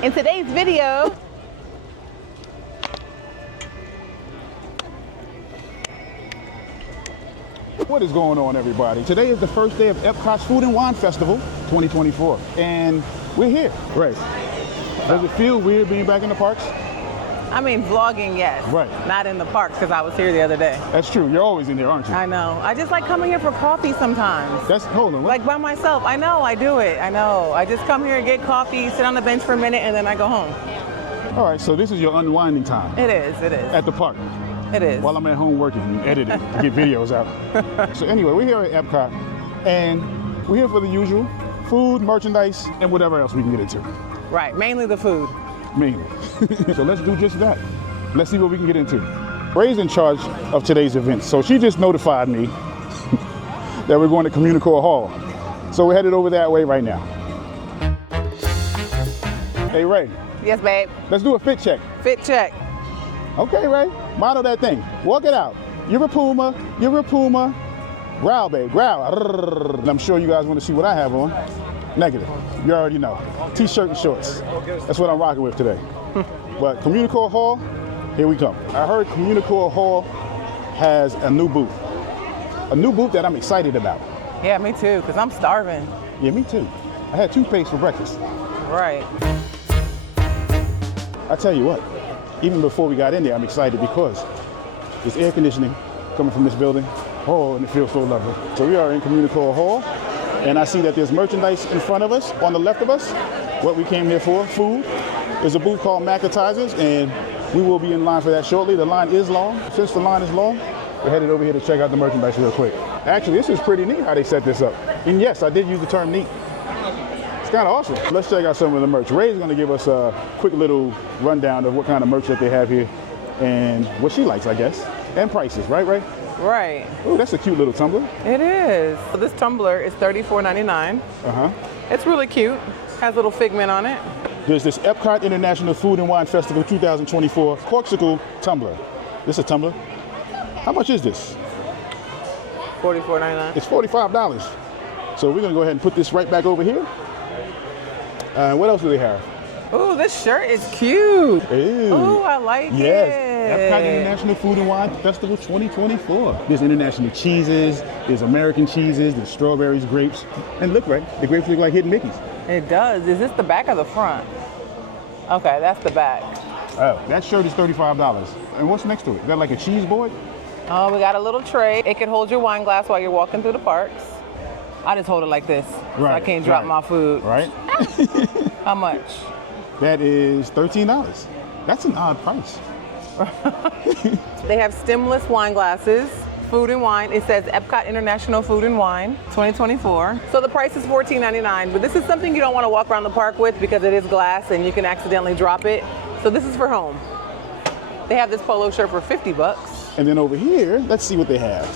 In today's video, what is going on, everybody? Today is the first day of EPCOT's Food and Wine Festival 2024, and we're here. Right. Does it feel weird being back in the parks? I mean, vlogging, yes. Right. Not in the parks, because I was here the other day. That's true. You're always in there, aren't you? I know. I just like coming here for coffee sometimes. Hold on. What? Like by myself. I know, I do it. I know. I just come here, get coffee, sit on the bench for a minute, and then I go home. All right, so this is your unwinding time. It is. At the park. It is. While I'm at home working and editing to get videos out. So anyway, we're here at EPCOT, and we're here for the usual food, merchandise, and whatever else we can get into. Right, mainly the food. Mainly. So let's do just that. Let's see what we can get into. Ray's in charge of today's event, so she just notified me that we're going to Communicore Hall. So we're headed over that way right now. Hey, Ray. Yes, babe. Let's do a fit check. Fit check. Okay, Ray. Model that thing. Walk it out. You're a Puma. You're a Puma. Growl, babe. Growl. And I'm sure you guys want to see what I have on. Negative. You already know. T-shirt and shorts. That's what I'm rocking with today. But Communicore Hall, here we come. I heard Communicore Hall has a new booth. A new booth that I'm excited about. Yeah, me too, because I'm starving. Yeah, me too. I had toothpaste for breakfast. Right. I tell you what, even before we got in there, I'm excited because there's air conditioning coming from this building. Oh, and it feels so lovely. So we are in Communicore Hall, and I see that there's merchandise in front of us, on the left of us. What we came here for, food. There's a booth called Macatizers, and we will be in line for that shortly. The line is long. Since the line is long, we're headed over here to check out the merchandise real quick. Actually, this is pretty neat how they set this up. And yes, I did use the term neat. It's kind of awesome. Let's check out some of the merch. Ray's going to give us a quick little rundown of what kind of merch that they have here and what she likes, I guess, and prices, right, Ray? Right. Oh, that's a cute little tumbler. It is. So this tumbler is $34.99. Uh-huh. It's really cute. Has a little figment on it. There's this EPCOT International Food and Wine Festival 2024 corksicle tumbler. This is a tumbler. How much is this? $44.99. It's $45. So we're gonna go ahead and put this right back over here. What else do they have? Ooh, this shirt is cute. Ooh. Ooh, I like yes. it. EPCOT International Food and Wine Festival 2024. There's international cheeses, there's American cheeses, there's strawberries, grapes. And look, right, the grapes look like hidden Mickeys. It does. Is this the back or the front? Okay, that's the back. Oh, that shirt is $35. And what's next to it? Is that like a cheese board? Oh, we got a little tray. It can hold your wine glass while you're walking through the parks. I just hold it like this, so I can't drop my food. Right. How much? That is $13. That's an odd price. They have stemless wine glasses, food and wine. It says EPCOT International Food and Wine 2024. So the price is $14.99, but this is something you don't want to walk around the park with because it is glass and you can accidentally drop it. So this is for home. They have this polo shirt for $50. And then over here, let's see what they have.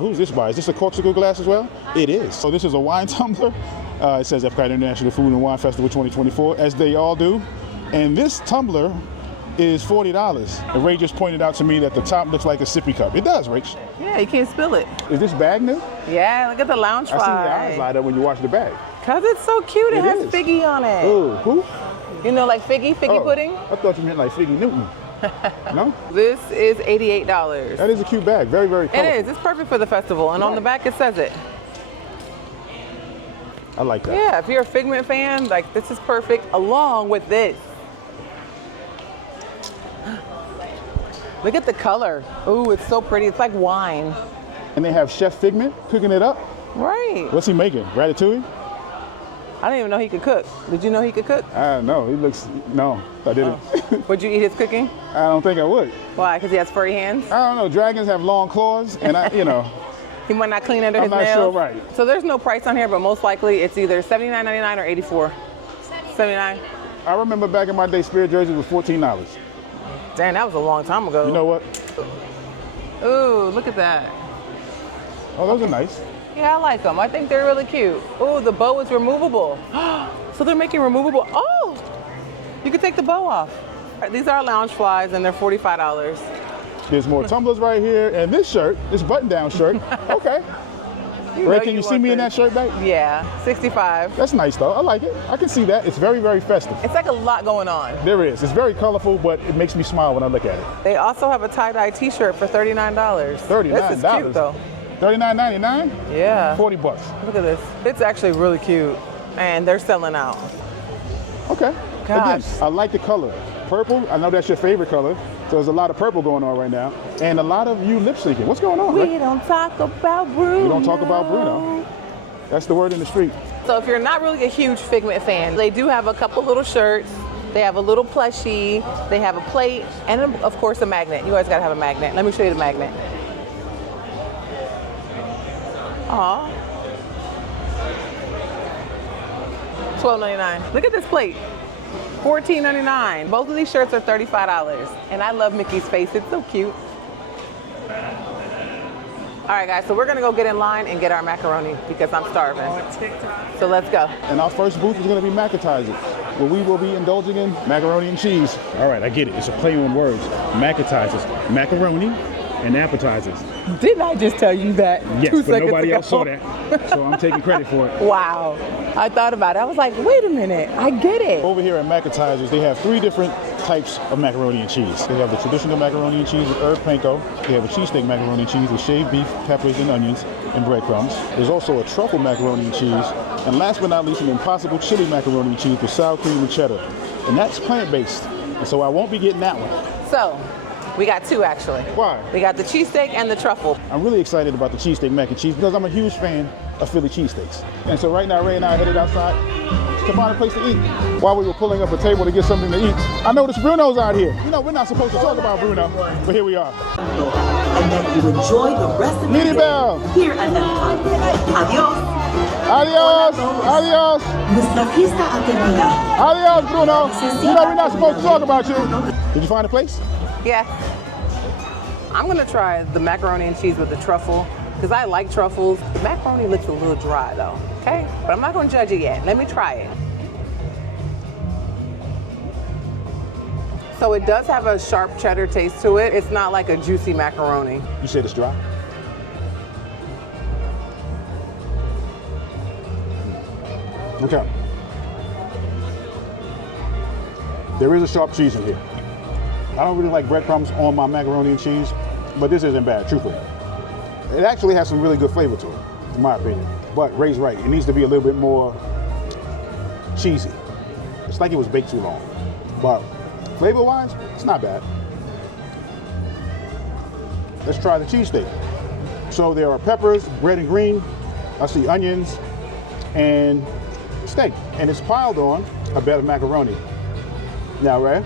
Who's this by? Is this a corksicle glass as well? It is. So this is a wine tumbler. It says EPCOT International Food and Wine Festival 2024, as they all do. And this tumbler is $40. And Ray just pointed out to me that the top looks like a sippy cup. It does, Rach. Yeah, you can't spill it. Is this bag new? Yeah, look at the lounge fly. I see the eyes light up when you wash the bag. Cause it's so cute. It has is. Figgy on it. Oh, who? You know, like Figgy pudding? I thought you meant like Figgy Newton. No? This is $88. That is a cute bag. Very, very colorful. It is. It's perfect for the festival. And on the back, it says it. I like that. Yeah, if you're a Figment fan, like this is perfect along with this. Look at the color. Ooh, it's so pretty. It's like wine. And they have Chef Figment cooking it up. Right. What's he making? Ratatouille? I didn't even know he could cook. Did you know he could cook? I don't know. He looks, no, I didn't. Oh. Would you eat his cooking? I don't think I would. Why? Because he has furry hands? I don't know. Dragons have long claws, and He might not clean under his nails. I'm not sure, right. So there's no price on here, but most likely it's either $79.99 or $84. $79. I remember back in my day, Spirit jersey was $14. Damn, that was a long time ago. You know what? Ooh, look at that. Oh, those are nice. Yeah, I like them. I think they're really cute. Ooh, the bow is removable. So they're making removable. Oh, you can take the bow off. These are lounge flies and they're $45. There's more tumblers right here, and this shirt, this button-down shirt. Okay. Ray, can you see me in that shirt back? Yeah, 65. That's nice though. I like it. I can see that. It's very, very festive. It's like a lot going on. There is. It's very colorful, but it makes me smile when I look at it. They also have a tie-dye t-shirt for $39. $39. This is cute though. $39.99? Yeah. 40 bucks. Look at this. It's actually really cute. And they're selling out. Okay. Gosh. Again, I like the color. Purple, I know that's your favorite color. So there's a lot of purple going on right now. And a lot of you lip syncing. What's going on? We don't talk about Bruno. We don't talk about Bruno. That's the word in the street. So if you're not really a huge Figment fan, they do have a couple little shirts. They have a little plushie. They have a plate. And of course a magnet. You guys gotta have a magnet. Let me show you the magnet. Aw. $12.99. Look at this plate. $14.99. Both of these shirts are $35. And I love Mickey's face. It's so cute. All right, guys, so we're gonna go get in line and get our macaroni because I'm starving. So let's go. And our first booth is gonna be Macatizers, where we will be indulging in macaroni and cheese. All right, I get it. It's a play on words. Macatizers, macaroni and appetizers. Didn't I just tell you that? Yes, 2 but seconds nobody ago? else saw that, so I'm taking credit for it. Wow. I thought about it. I was like, wait a minute. I get it. Over here at Macatizers, they have 3 different types of macaroni and cheese. They have the traditional macaroni and cheese with herb panko. They have a cheesesteak macaroni and cheese with shaved beef, peppers, and onions, and breadcrumbs. There's also a truffle macaroni and cheese. And last but not least, an impossible chili macaroni and cheese with sour cream and cheddar. And that's plant-based. And so I won't be getting that one. So, we got 2 actually. Why? We got the cheesesteak and the truffle. I'm really excited about the cheesesteak mac and cheese because I'm a huge fan of Philly cheesesteaks. And so right now, Ray and I are headed outside to find a place to eat. While we were pulling up a table to get something to eat, I noticed Bruno's out here. You know, we're not supposed to talk about Bruno, but here we are. And that you enjoy the rest of Lady your Bell. day here at EPCOT. Adios. Adios, adios, Nuestra fiesta ha terminado. adios, Bruno. You know, we're not supposed to talk about you. Did you find a place? Yeah. I'm gonna try the macaroni and cheese with the truffle because I like truffles. The macaroni looks a little dry though, okay? But I'm not gonna judge it yet. Let me try it. So it does have a sharp cheddar taste to it. It's not like a juicy macaroni. You said it's dry? Okay. There is a sharp cheese in here. I don't really like breadcrumbs on my macaroni and cheese, but this isn't bad, truthfully. It actually has some really good flavor to it, in my opinion. But Ray's right, it needs to be a little bit more cheesy. It's like it was baked too long. But flavor-wise, it's not bad. Let's try the cheesesteak. So there are peppers, red and green. I see onions and steak. And it's piled on a bed of macaroni. Now, Ray,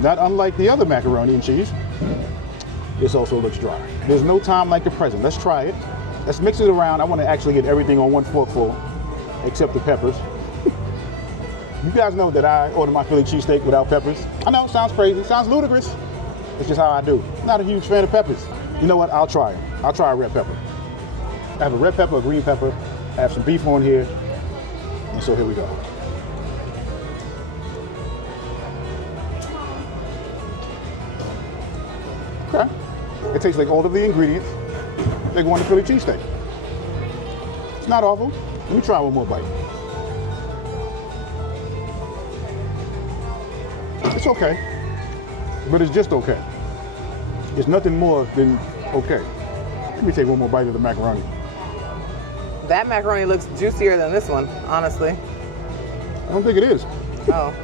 not unlike the other macaroni and cheese, this also looks dry. There's no time like the present. Let's try it. Let's mix it around. I want to actually get everything on one forkful, except the peppers. You guys know that I order my Philly cheesesteak without peppers. I know, sounds crazy, sounds ludicrous. It's just how I do. Not a huge fan of peppers. You know what, I'll try it. I'll try a red pepper. I have a red pepper, a green pepper. I have some beef on here. And so here we go. Okay. It tastes like all of the ingredients that go on the Philly cheesesteak. It's not awful. Let me try one more bite. It's okay, but it's just okay. It's nothing more than okay. Let me take one more bite of the macaroni. That macaroni looks juicier than this one, honestly. I don't think it is. Oh.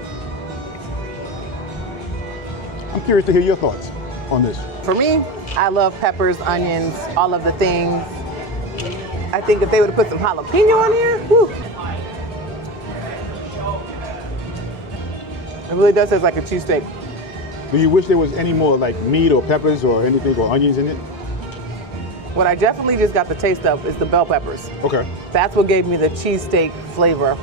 I'm curious to hear your thoughts on this. For me, I love peppers, onions, all of the things. I think if they would have put some jalapeno on here, whew. It really does taste like a cheesesteak. Do you wish there was any more like meat or peppers or anything or onions in it? What I definitely just got the taste of is the bell peppers. Okay. That's what gave me the cheesesteak flavor.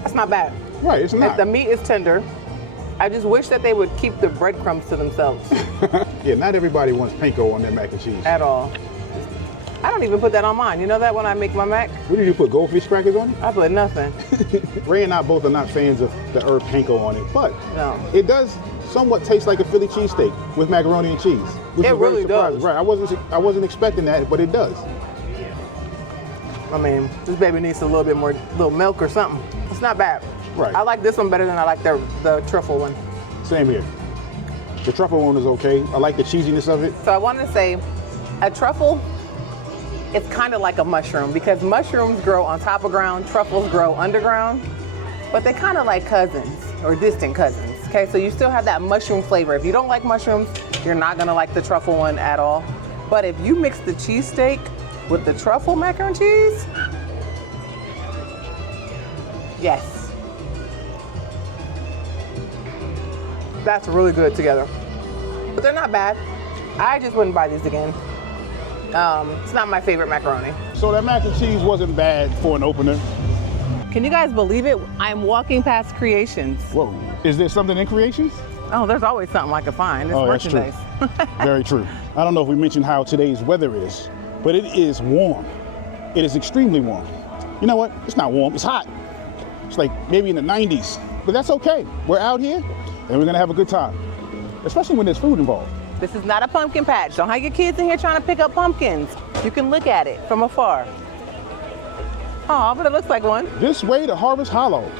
That's not bad. Right, it's not. The meat is tender. I just wish that they would keep the breadcrumbs to themselves. Yeah, not everybody wants panko on their mac and cheese. At all. I don't even put that on mine. You know that when I make my mac? What did you put, goldfish crackers on it? I put nothing. Ray and I both are not fans of the herb panko on it, but No. it does somewhat tastes like a Philly cheesesteak with macaroni and cheese. Which It is very really surprising. does. Right, I wasn't expecting that, but it does. I mean, this baby needs a little bit more, little milk or something. It's not bad. Right. I like this one better than I like the truffle one. Same here. The truffle one is okay. I like the cheesiness of it. So I wanted to say, a truffle, it's kind of like a mushroom because mushrooms grow on top of ground, truffles grow underground, but they're kind of like cousins or distant cousins. Okay, so you still have that mushroom flavor. If you don't like mushrooms, you're not gonna like the truffle one at all. But if you mix the cheesesteak with the truffle macaroni and cheese, yes. That's really good together. But they're not bad. I just wouldn't buy these again. It's not my favorite macaroni. So that mac and cheese wasn't bad for an opener. Can you guys believe it? I'm walking past Creations. Whoa. Is there something in Creations? Oh, there's always something I can find. It's That's true. merchandise. Very true. I don't know if we mentioned how today's weather is, but it is warm. It is extremely warm. You know what? It's not warm, it's hot. It's like maybe in the 90s, but that's okay. We're out here and we're gonna have a good time, especially when there's food involved. This is not a pumpkin patch. Don't have your kids in here trying to pick up pumpkins. You can look at it from afar. Oh, but it looks like one. This way to Harvest Hollow,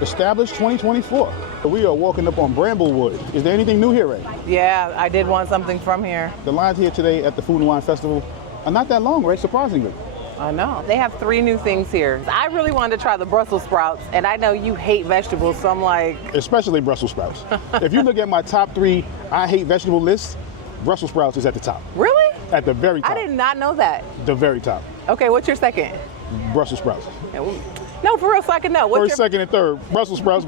established 2024. We are walking up on Bramblewood. Is there anything new here, Ray? Yeah, I did want something from here. The lines here today at the Food and Wine Festival are not that long, Ray, surprisingly. I know. They have 3 new things here. I really wanted to try the Brussels sprouts, and I know you hate vegetables, so I'm like... Especially Brussels sprouts. If you look at my top 3 I hate vegetable list, Brussels sprouts is at the top. Really? At the very top. I did not know that. The very top. Okay, what's your second? Brussels sprouts. No, for real, so I can know. What's First, second, and third. Brussels sprouts,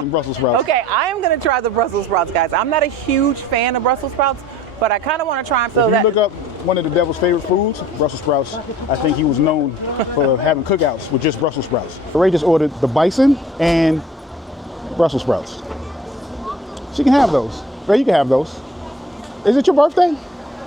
and Brussels sprouts. Okay, I am gonna try the Brussels sprouts, guys. I'm not a huge fan of Brussels sprouts, but I kind of want to try them so If that... you look up one of the devil's favorite foods, Brussels sprouts, I think he was known for having cookouts with just Brussels sprouts. Ray just ordered the Bison and Brussels sprouts. She can have those. Ray, you can have those. Is it your birthday?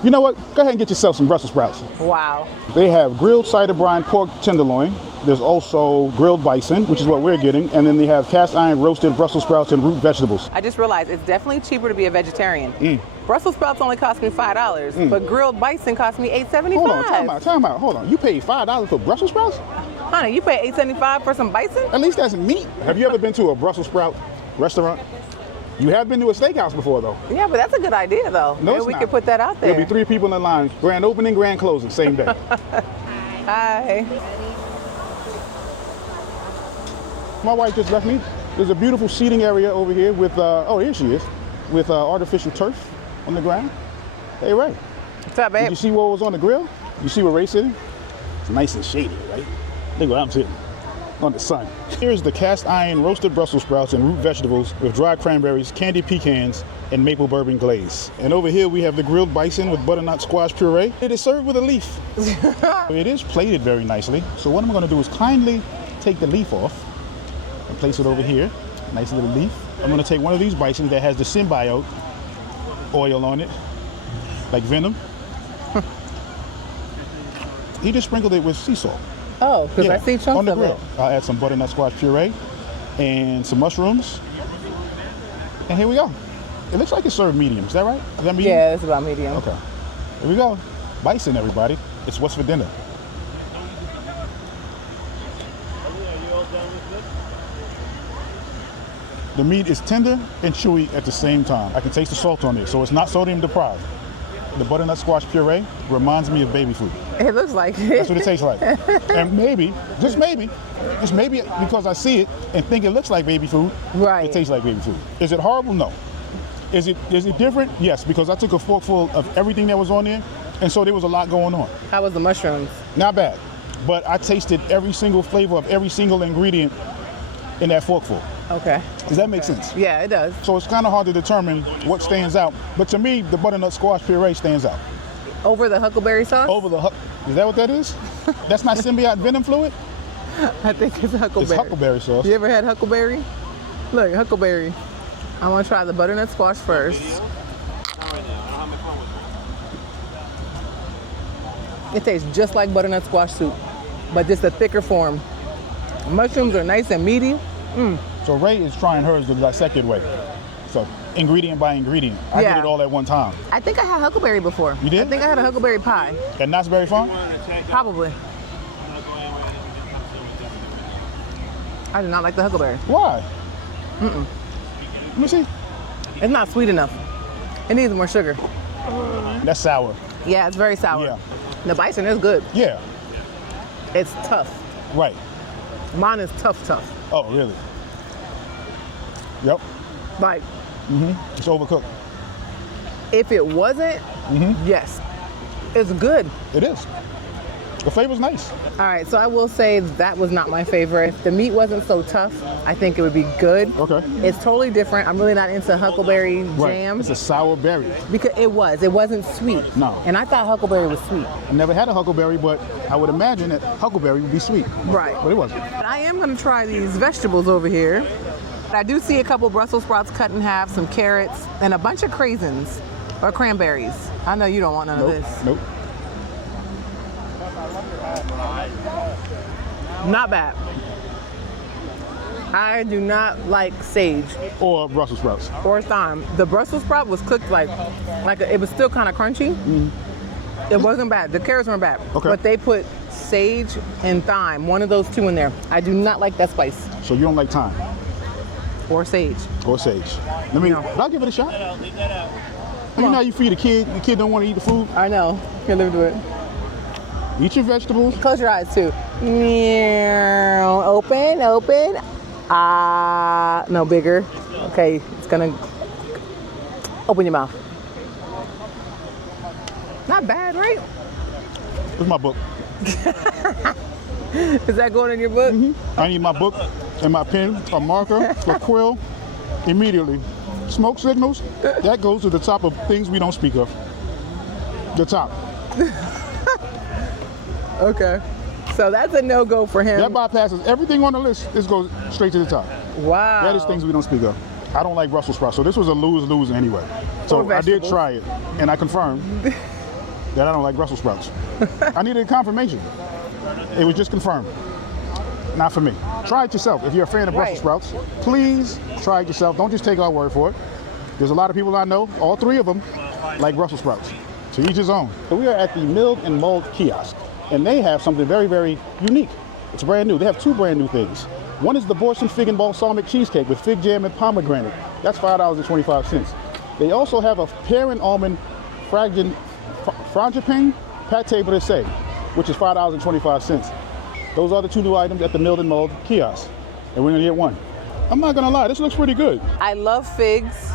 You know what? Go ahead and get yourself some Brussels sprouts. Wow. They have grilled cider brine pork tenderloin. There's also grilled bison, which is what we're getting. And then they have cast iron roasted Brussels sprouts and root vegetables. I just realized it's definitely cheaper to be a vegetarian. Brussels sprouts only cost me $5, but grilled bison cost me $8.75. Hold on, time out. Hold on. You paid $5 for Brussels sprouts? Honey, you pay $8.75 for some bison? At least that's meat. Have you ever been to a Brussels sprout restaurant? You have been to a steakhouse before, though. Yeah, but that's a good idea, though. No, Maybe we could put that out there. There'll be 3 people in line. Grand opening, grand closing, same day. Hi. My wife just left me. There's a beautiful seating area over here with, oh, here she is, with artificial turf on the ground. Hey, Ray. What's up, Did babe? you see what was on the grill? You see where Ray's sitting? It's nice and shady, right? Look where I'm sitting, on the sun. Here's the cast iron roasted Brussels sprouts and root vegetables with dried cranberries, candied pecans, and maple bourbon glaze. And over here we have the grilled bison with butternut squash puree. It is served with a leaf. It is plated very nicely. So what I'm gonna do is kindly take the leaf off and place it over here. Nice little leaf. I'm gonna take one of these bisons that has the symbiote oil on it, like venom. He just sprinkled it with sea salt. Oh, because I see chunks on the of grill. it. I'll add some butternut squash puree and some mushrooms. And here we go. It looks like it's served medium. Is that right? Is that medium? Yeah, it's about medium. Okay. Here we go. Bison, everybody. It's what's for dinner. The meat is tender and chewy at the same time. I can taste the salt on it, so it's not sodium deprived. The butternut squash puree reminds me of baby food. It looks like it. That's what it tastes like. And maybe, just maybe because I see it and think it looks like baby food, Right. it tastes like baby food. Is it horrible? No. Is it different? Yes, because I took a forkful of everything that was on there, and so there was a lot going on. How was the mushrooms? Not bad, but I tasted every single flavor of every single ingredient in that forkful. Okay. Does that make sense? Yeah, it does. So it's kind of hard to determine what stands out, but to me, the butternut squash puree stands out. Over the huckleberry sauce? Is that what that is? That's not symbiote venom fluid? I think it's huckleberry. It's huckleberry sauce. You ever had huckleberry? Look, huckleberry. I want to try the butternut squash first. It tastes just like butternut squash soup, but just a thicker form. Mushrooms are nice and meaty. So Ray is trying hers the dissected way. So ingredient by ingredient. I Yeah. did it all at one time. I think I had huckleberry before. You did? I think I had a huckleberry pie. At Knott's Berry Farm? Probably. I do not like the huckleberry. Why? Let me see. It's not sweet enough. It needs more sugar. That's sour. Yeah, it's very sour. Yeah. The Bison is good. Yeah, It's tough. right. Mine is tough. Oh, really? Yep. Like, It's overcooked. if it wasn't, yes, it's good. It is. The flavor's nice. All right, so I will say that was not my favorite. If the meat wasn't so tough, I think it would be good. Okay. It's totally different. I'm really not into huckleberry jam. Right. It's a sour berry. Because it wasn't sweet. No. And I thought huckleberry was sweet. I never had a huckleberry, but I would imagine that huckleberry would be sweet. Right. But it wasn't. But I am gonna try these vegetables over here. I do see a couple Brussels sprouts cut in half, some carrots, and a bunch of craisins or cranberries. I know you don't want none of this. Nope. Not bad. I do not like sage Or Brussels sprouts. or thyme. The Brussels sprout was cooked like it was still kind of crunchy. It wasn't bad. The carrots weren't bad. Okay. But they put sage and thyme, one of those two in there. I do not like that spice. So you don't like thyme Or sage. or sage. Let me, No. but I'll give it a shot. You know how you feed a kid, the kid don't want to eat the food? I know. Here, let me do it. Eat your vegetables. Close your eyes too. Meow. Open. Ah, no, bigger. Okay, it's gonna open your mouth. Not bad, right? Where's my book? Is that going in your book? I need my book and my pen, a marker, a quill, immediately. Smoke signals, that goes to the top of things we don't speak of. The top. Okay. So that's a no-go for him. That bypasses everything on the list. This goes straight to the top. Wow. That is things we don't speak of. I don't like Brussels sprouts, so this was a lose-lose anyway. So Or I did vegetables. try it, and I confirmed that I don't like Brussels sprouts. I needed confirmation. It was just confirmed. Not for me. Try it yourself. If you're a fan of Brussels Right. sprouts, please try it yourself. Don't just take our word for it. There's a lot of people I know, all three of them, like Brussels sprouts. To each his own. So we are at the Milled and Mulled kiosk, and they have something very, very unique. It's brand new. They have two brand new things. One is the Boston Fig and Balsamic Cheesecake with fig jam and pomegranate. That's $5.25. They also have a pear and almond frangipane pate brisée, which is $5.25. Those are the two new items at the Milled and Mulled kiosk, and we're gonna get one. I'm not gonna lie, this looks pretty good. I love figs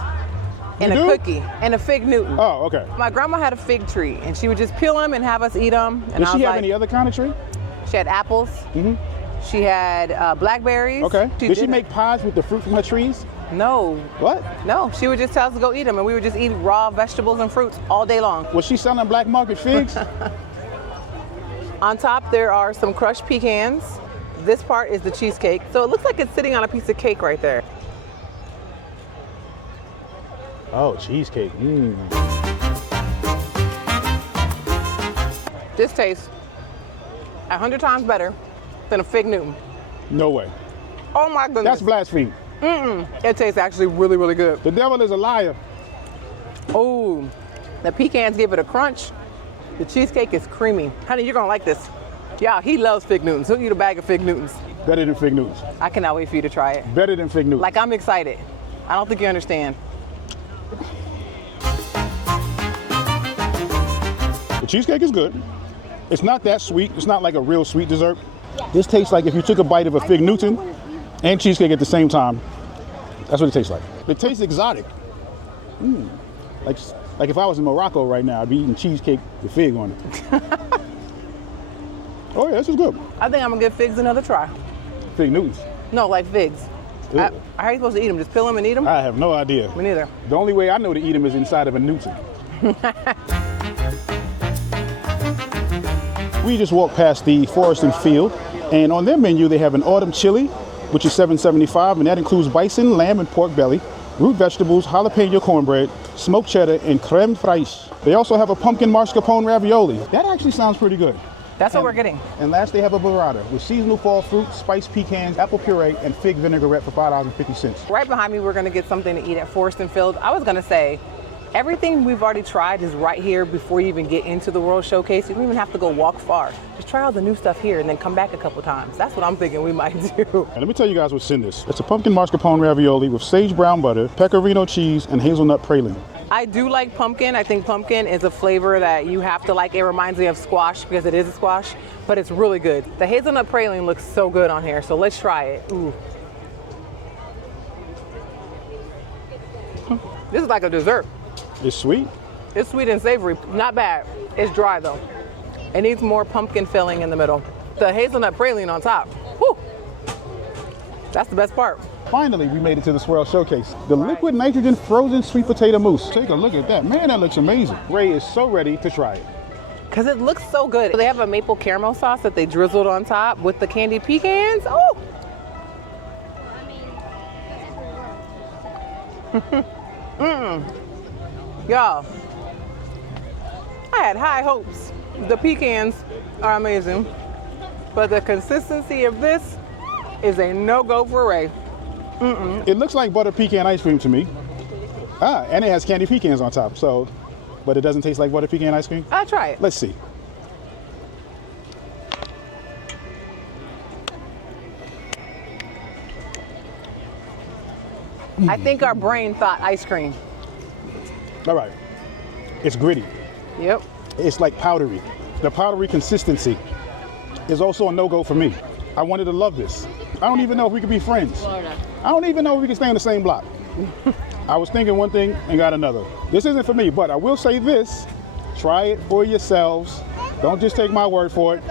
and You a do? cookie and a fig Newton. Oh, okay. My grandma had a fig tree, and she would just peel them and have us eat them. And Does I she was have like, any other kind of tree? She had apples. She had blackberries. Okay. Did she did- make pies with the fruit from her trees? No, What? no. She would just tell us to go eat them, and we would just eat raw vegetables and fruits all day long. Was she selling black market figs? On top, there are some crushed pecans. This part is the cheesecake. So it looks like it's sitting on a piece of cake right there. Oh, cheesecake. This tastes 100 times better than a fig Newton. No way. Oh my goodness. That's blasphemy. It tastes actually really, really good. The devil is a liar. Oh, the pecans give it a crunch. The cheesecake is creamy. Honey, you're gonna like this. Yeah, he loves fig Newtons. He'll eat a bag of fig Newtons. Better than fig Newtons. I cannot wait for you to try it. Better than fig Newtons. Like, I'm excited. I don't think you understand. The cheesecake is good. It's not that sweet. It's not like a real sweet dessert. This tastes like if you took a bite of a fig Newton and cheesecake at the same time. That's what it tastes like. It tastes exotic. Like if I was in Morocco right now, I'd be eating cheesecake with fig on it. Oh yeah, this is good. I think I'm gonna give figs another try. Fig Newtons. No, like figs. Ew. How are you supposed to eat them? Just peel them and eat them? I have no idea. Me neither. The only way I know to eat them is inside of a Newton. We just walked past the Forest and Field, and on their menu they have an autumn chili, which is $7.75, and that includes bison, lamb, and pork belly, root vegetables, jalapeno cornbread, smoked cheddar, and creme fraiche. They also have a pumpkin mascarpone ravioli. That actually sounds pretty good. That's what we're getting. And last, they have a burrata with seasonal fall fruit, spiced pecans, apple puree, and fig vinaigrette for $5.50. Right behind me, we're gonna get something to eat at Forest and Field. I was gonna say, everything we've already tried is right here before you even get into the World Showcase. You don't even have to go walk far. Just try all the new stuff here and then come back a couple times. That's what I'm thinking we might do. And let me tell you guys what's in this. It's a pumpkin mascarpone ravioli with sage brown butter, pecorino cheese, and hazelnut praline. I do like pumpkin. I think pumpkin is a flavor that you have to like. It reminds me of squash because it is a squash, but it's really good. The hazelnut praline looks so good on here, so let's try it. Ooh. This is like a dessert. It's sweet. It's sweet and savory. Not bad. It's dry though. It needs more pumpkin filling in the middle. The hazelnut praline on top. Whew. That's the best part. Finally, we made it to the Swirl Showcase. The liquid nitrogen frozen sweet potato mousse. Take a look at that. Man, that looks amazing. Ray is so ready to try it. Because it looks so good. They have a maple caramel sauce that they drizzled on top with the candied pecans. Oh! Y'all, I had high hopes. The pecans are amazing, but the consistency of this is a no-go for Ray. It looks like butter pecan ice cream to me. And it has candy pecans on top, so, but it doesn't taste like butter pecan ice cream. I'll try it. Let's see. I think our brain thought ice cream. All right. It's gritty. Yep. It's like powdery. The powdery consistency is also a no-go for me. I wanted to love this. I don't even know if we could be friends. Florida. I don't even know if we can stay in the same block. I was thinking one thing and got another. This isn't for me, but I will say this. Try it for yourselves. Don't just take my word for it.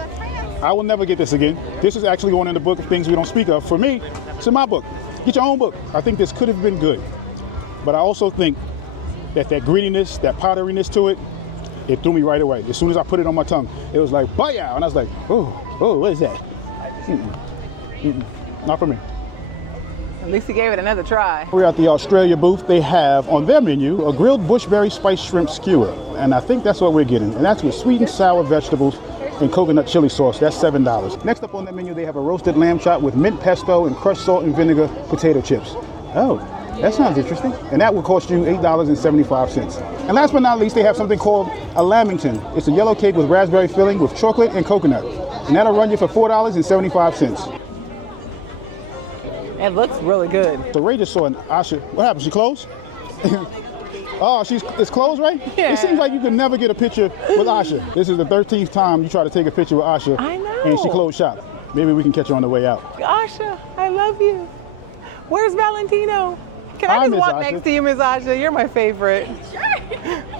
I will never get this again. This is actually going in the book of things we don't speak of. For me, it's in my book. Get your own book. I think this could have been good. But I also think that grittiness, that powderiness to it, it threw me right away. As soon as I put it on my tongue, it was like, baya! And I was like, oh, what is that? Not for me. At least he gave it another try. We're at the Australia booth. They have on their menu a grilled bushberry spiced shrimp skewer. And I think that's what we're getting. And that's with sweet and sour vegetables and coconut chili sauce. That's $7. Next up on the menu, they have a roasted lamb chop with mint pesto and crushed salt and vinegar potato chips. Oh, that sounds interesting. And that will cost you $8.75. And last but not least, they have something called a lamington. It's a yellow cake with raspberry filling with chocolate and coconut. And that'll run you for $4.75. It looks really good. So Ray just saw an Asha. What happened? She closed? Oh, it's closed, right? Yeah. It seems like you can never get a picture with Asha. This is the 13th time you try to take a picture with Asha. I know. And she closed shop. Maybe we can catch her on the way out. Asha, I love you. Where's Valentino? Can I Hi, just Miss walk Asha. next to you, Miss Asha? You're my favorite. Sure.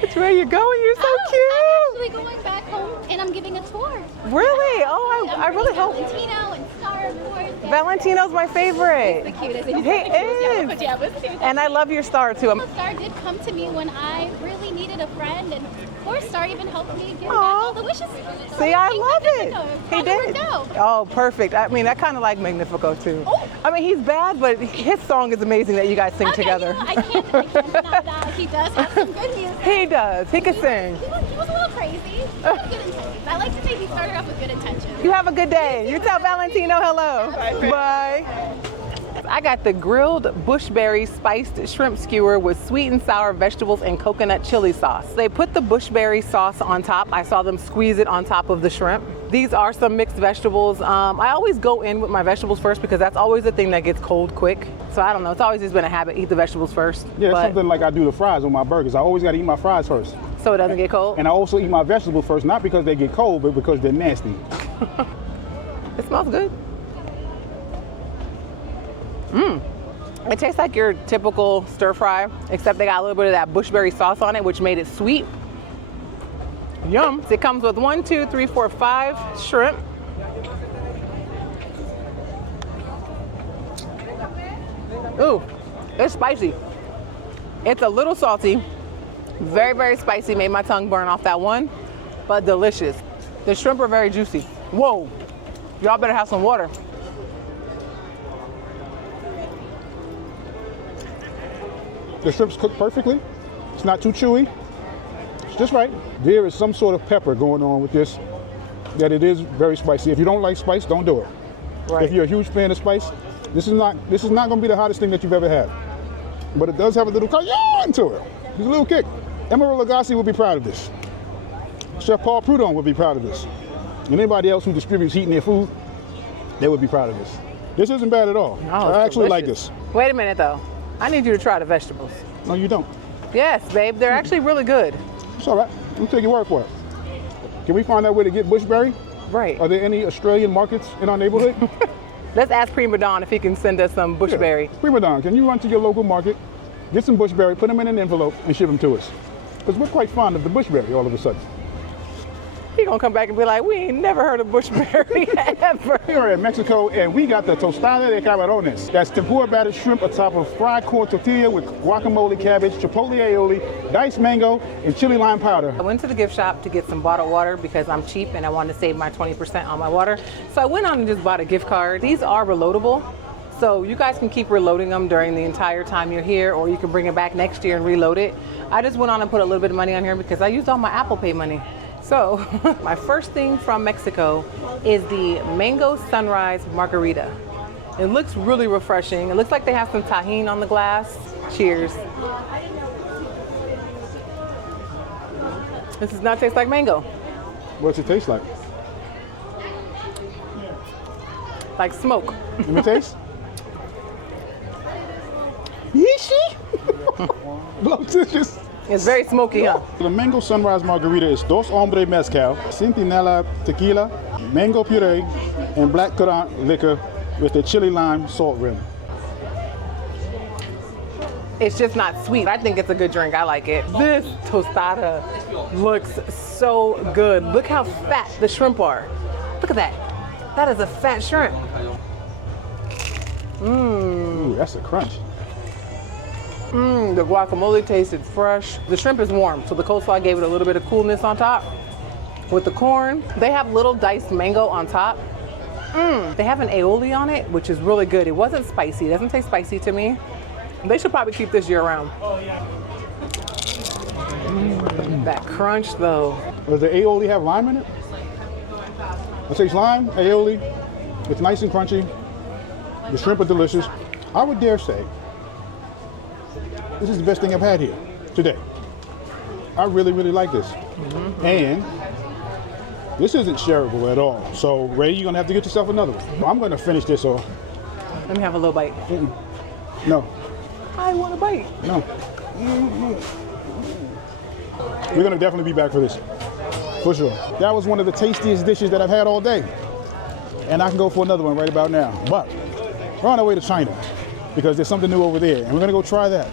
Which way you going? You're so I'm cute. actually going back home and I'm giving a tour. Really? Oh, I really hope. Valentino and Star, of course. Valentino's my favorite. The cutest. He is. And I love your star too. Star did come to me when I really needed a friend, and of course Star even helped me get back Aw. all the wishes. See, I King love it. Magnifico. He Probably did. worked out. Oh, perfect. I mean, I kind of like Magnifico too. Oh. I mean, he's bad, but his song is amazing that you guys sing Okay, together. You know, I can't deny that. He does have some good music. He does. He can sing. He was a little crazy. He had good intentions. I like to say he started off with good intentions. You have a good day. You tell Valentino hello. Bye. I got the grilled bushberry spiced shrimp skewer with sweet and sour vegetables and coconut chili sauce. They put the bushberry sauce on top. I saw them squeeze it on top of the shrimp. These are some mixed vegetables. I always go in with my vegetables first because that's always the thing that gets cold quick. So I don't know, it's always just been a habit, eat the vegetables first. Yeah, it's but- something like I do the fries on my burgers. I always got to eat my fries first. So it doesn't get cold? And I also eat my vegetables first, not because they get cold, but because they're nasty. It smells good. It tastes like your typical stir fry, except they got a little bit of that bushberry sauce on it, which made it sweet. Yum. It comes with 1, 2, 3, 4, 5 shrimp. Ooh, it's spicy. It's a little salty, very, very spicy. Made my tongue burn off that one, but delicious. The shrimp are very juicy. Whoa, y'all better have some water. The shrimp's cooked perfectly. It's not too chewy. It's just right. There is some sort of pepper going on with this. that it is very spicy. If you don't like spice, don't do it. Right. If you're a huge fan of spice, this is not going to be the hottest thing that you've ever had. But it does have a little cayenne to it. There's a little kick. Emeril Lagasse would be proud of this. Chef Paul Prudhomme would be proud of this. And anybody else who distributes heat in their food, they would be proud of this. This isn't bad at all. Oh, I actually like delicious. this. Wait a minute though. I need you to try the vegetables. No, you don't. Yes, babe. They're actually really good. It's all right. We'll take your word for it. Can we find out where to get bushberry? Right. Are there any Australian markets in our neighborhood? Let's ask Prima Dawn if he can send us some bushberry. Yeah. Prima Dawn, can you run to your local market, get some bushberry, put them in an envelope, and ship them to us? Because we're quite fond of the bushberry all of a sudden. He gonna come back and be like, we ain't never heard of bushberry ever. We're in Mexico, and we got the tostada de camarones. That's tempura battered shrimp atop of fried corn tortilla with guacamole, cabbage, chipotle aioli, diced mango, and chili lime powder. I went to the gift shop to get some bottled water because I'm cheap and I wanted to save my 20% on my water. So I went on and just bought a gift card. These are reloadable. So you guys can keep reloading them during the entire time you're here, or you can bring it back next year and reload it. I just went on and put a little bit of money on here because I used all my Apple Pay money. So my first thing from Mexico is the Mango Sunrise Margarita. It looks really refreshing. It looks like they have some tahini on the glass. Cheers. This does not taste like mango. What's it taste like? Like smoke. Let me taste. Yeeshi! Blowticious. It's very smoky, huh? The Mango Sunrise Margarita is Dos Hombre Mezcal, Centinela Tequila, mango puree, and black currant liquor with a chili lime salt rim. It's just not sweet. I think it's a good drink. I like it. This tostada looks so good. Look how fat the shrimp are. Look at that. That is a fat shrimp. Ooh, that's a crunch. The guacamole tasted fresh. The shrimp is warm, so the coleslaw gave it a little bit of coolness on top. With the corn, they have little diced mango on top. They have an aioli on it, which is really good. It wasn't spicy. It doesn't taste spicy to me. They should probably keep this year round. That crunch though. Does the aioli have lime in it? I taste lime, aioli. It's nice and crunchy. The shrimp are delicious. I would dare say this is the best thing I've had here today. I really, really like this. And this isn't shareable at all. So, Ray, you're gonna have to get yourself another one. I'm gonna finish this off. Let me have a little bite. No, I want a bite. no. We're gonna definitely be back for this, for sure. That was one of the tastiest dishes that I've had all day. And I can go for another one right about now. But we're on our way to China because there's something new over there, and we're gonna go try that.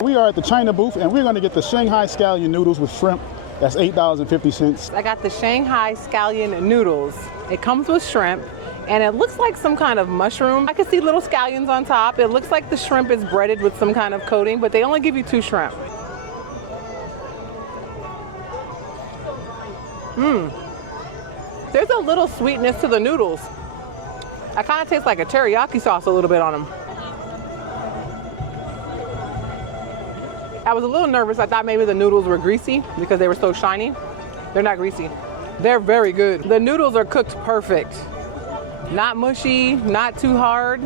We are at the China booth, and we're gonna get the Shanghai scallion noodles with shrimp. That's $8.50. I got the Shanghai scallion noodles. It comes with shrimp, and it looks like some kind of mushroom. I can see little scallions on top. It looks like the shrimp is breaded with some kind of coating, but they only give you 2 shrimp. There's a little sweetness to the noodles. I kind of taste like a teriyaki sauce a little bit on them. I was a little nervous. I thought maybe the noodles were greasy because they were so shiny. They're not greasy. They're very good. The noodles are cooked perfect. Not mushy, not too hard.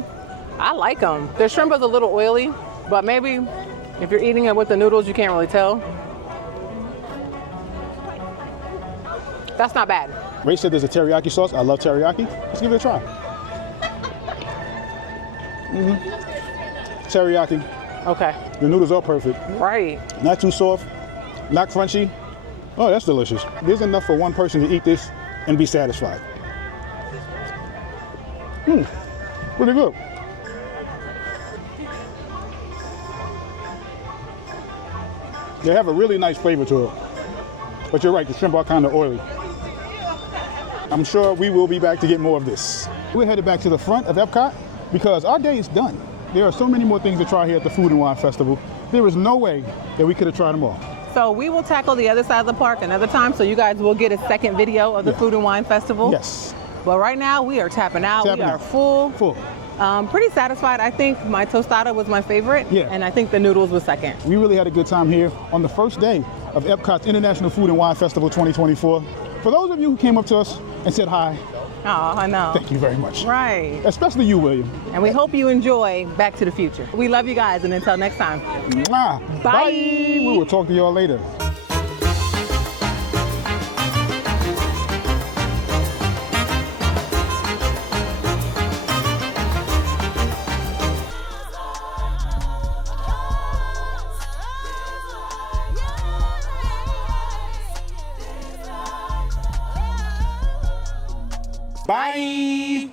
I like them. The shrimp is a little oily, but maybe if you're eating it with the noodles, you can't really tell. That's not bad. Ray said there's a teriyaki sauce. I love teriyaki. Let's give it a try. Teriyaki. Okay. The noodles are perfect. Right. Not too soft, not crunchy. Oh, that's delicious. There's enough for one person to eat this and be satisfied. Pretty good. They have a really nice flavor to it. But you're right, the shrimp are kind of oily. I'm sure we will be back to get more of this. We're headed back to the front of EPCOT because our day is done. There are so many more things to try here at the Food and Wine Festival. There is no way that we could have tried them all. So we will tackle the other side of the park another time, so you guys will get a second video of the Food and Wine Festival. Yes. But right now we are tapping out. Tapping we are out. full. Full. Pretty satisfied. I think my tostada was my favorite, Yeah. and I think the noodles was second. We really had a good time here. On the first day, of EPCOT's International Food and Wine Festival 2024. For those of you who came up to us and said hi, Oh, I know. thank you very much. Right. Especially you, William. And we hope you enjoy Back to the Future. We love you guys, and until next time. Mwah. Bye. We will talk to y'all later. Bye.